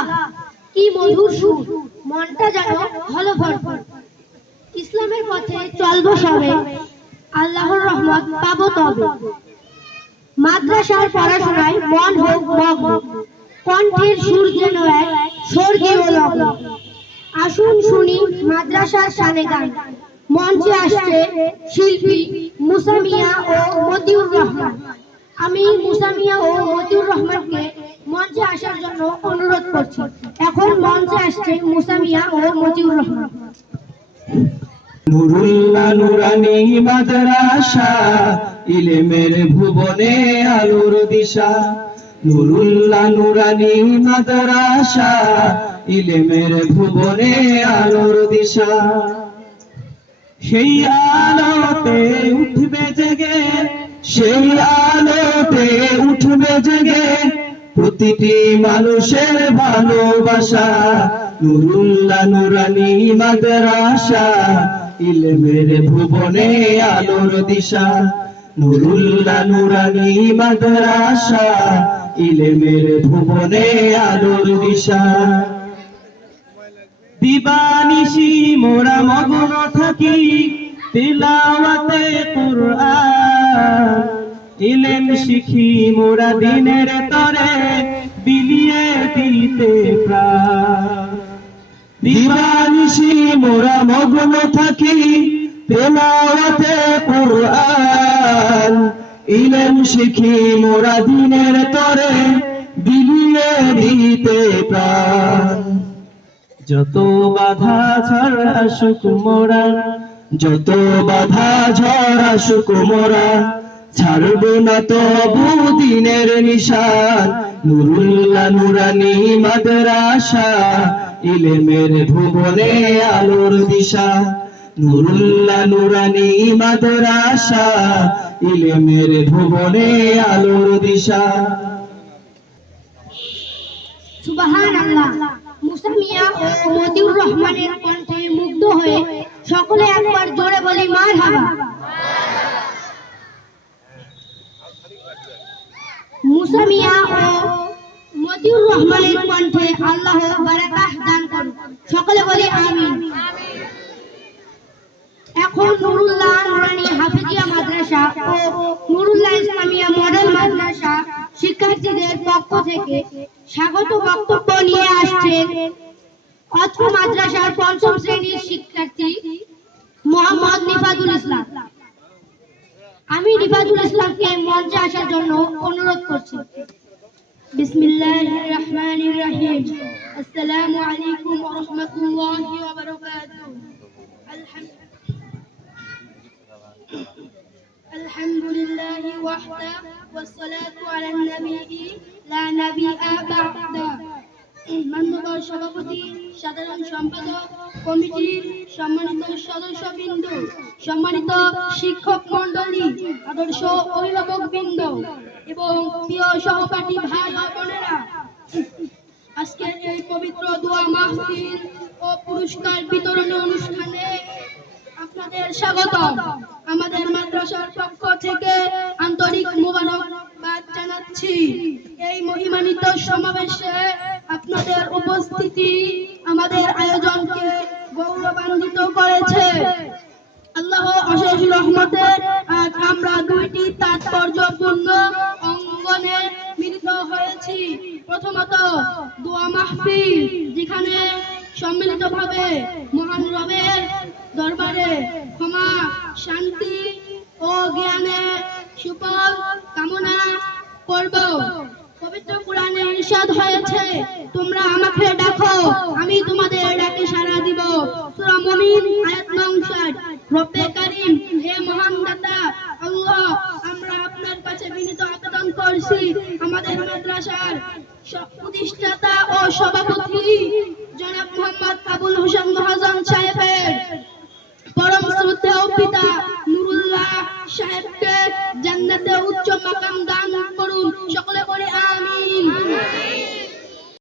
আল্লাহ, কি মধুর সুর, মনটা যেন হলো ভরপুর। ইসলামের পথে চলবো সবে, আল্লাহর রহমত পাবো তবে। মাদ্রাসার পড়াশোনায় মন হোক মগ্ন, কণ্ঠের সুর যেন এক স্বর্গীয় লগ্ন। আসুন শুনি মাদ্রাসার শানে গান, মঞ্চে আসছে শিল্পী মুসা মিয়া ও মতিউর রহমান। আমি মুসা মিয়া ও মতিউর রহমানকে মঞ্চে আসার জন্য অনুরোধ করছি। এখন মঞ্চে আসছে মুসা মিয়া ও মতিউর রহমান। নুরুল্লাহ নুরানি মাদ্রাসা, ইলমের ভুবনে আলোর দিশা। নুরুল্লাহ নুরানি মাদ্রাসা, ইলমের ভুবনে আলোর দিশা। সেই আলোতে উঠবে জেগে, সেই আলোতে উঠবে জেগে প্রতিটি মানুষের ভালোবাসা। নুরুল্লাহ নুরানি মাদ্রাসা, ইলমের ভুবনে আলোর দিশা। নুরুল্লাহ নুরানি মাদ্রাসা, ইলমের ভুবনে আলোর দিশা। দিবানিশি মোরা মগ্ন থাকি তিলাওয়াতে কুরআন। ইলম শিখি মোরা দিনের তরে বিলিয়ে দিতে প্রাণ। দিবানিশি মোরা মগ্ন থাকি তিলাওয়াতে কুরআন। ইলম শিখি মোরা দিনের তরে বিলিয়ে দিতে প্রাণ। যত বাধা ঝড় আসুক মোরা, যত বাধা ঝড় আসুক মোরা, ছাড়বো না তবু দিনের নিশান। নুরুল্লাহ নুরানি মাদ্রাসা, ইলমের ভুবনে আলোর দিশা। নুরুল্লাহ নুরানি মাদ্রাসা, ইলমের ভুবনে আলোর দিশা। সুবহানাল্লাহ। মুসা মিয়া ও মতিউর রহমানের কণ্ঠে মুগ্ধ হয়ে সকলে একবার জোরে বলি মারহাবা। মুসা মিয়া ও মতিউর রহমানের কণ্ঠে আল্লাহ বারাকাত দান করুন। সকলে বলি আমিন। এখন নুরুল্লাহ নুরানি হাফেজিয়া মাদ্রাসা ও নুরুল্লাহ ইসলামিয়া মডেল মাদ্রাসা শিক্ষার্থীদের পক্ষ থেকে স্বাগত বক্তব্য নিয়ে আসছেন অত্র মাদ্রাসার পঞ্চম শ্রেণীর শিক্ষার্থী মোহাম্মদ রিফাতুল ইসলাম। আমি রিফাতুল ইসলামকে মঞ্চে আসার জন্য অনুরোধ করছি। বিসমিল্লাহির রহমানির রহিম। আসসালামু আলাইকুম ওয়া রাহমাতুল্লাহি ওয়া বারাকাতুহু। আলহামদুলিল্লাহি ওয়াহদা ওয়াসসালাতু আলান নবী লা নাবিয়্যা বা'দা। মাননীয় সভাপতি, সাধারণ সম্পাদক, কমিটির সম্মানিত সদস্যবৃন্দ, সম্মানিত শিক্ষক মণ্ডলী, আদর্শ অভিভাবকবৃন্দ এবং প্রিয় সহপাঠী ভাই ও বোনেরা, আজকের এই পবিত্র দোয়া মাহফিল ও পুরস্কার বিতরণী অনুষ্ঠানে আপনাদের স্বাগতম। আমাদের মাদ্রাসার পক্ষ থেকে আন্তরিক মোবারকবাদ জানাচ্ছি। এই মহিমান্বিত সমাবেশে আপনাদের উপস্থিতি আমাদের আয়োজনকে গৌরবান্বিত করেছে। আল্লাহ অশেষ রহমতে আজ আমরা দুইটি তাৎপর্যপূর্ণ অঙ্গনে মিলিত হয়েছি। প্রথমত দোয়া মাহফিল, যেখানে সম্মিলিতভাবে মহান রবের দরবারে ক্ষমা, শান্তি ও জ্ঞানে সুফল কামনা করব। পবিত্র কোরআনে ইরশাদ হয়েছে, তোমরা আমাকে ডাকো, আমি তোমাদের ডাকে সাড়া দিব। সূরা মুমিন আয়াত নং 60। রব্বে কারীম, হে মহান দাতা আল্লাহ, আমরা আপনার কাছে বিনীত আবেদন করছি, আমাদের মাদ্রাসার প্রতিষ্ঠাতা ও সভাপতি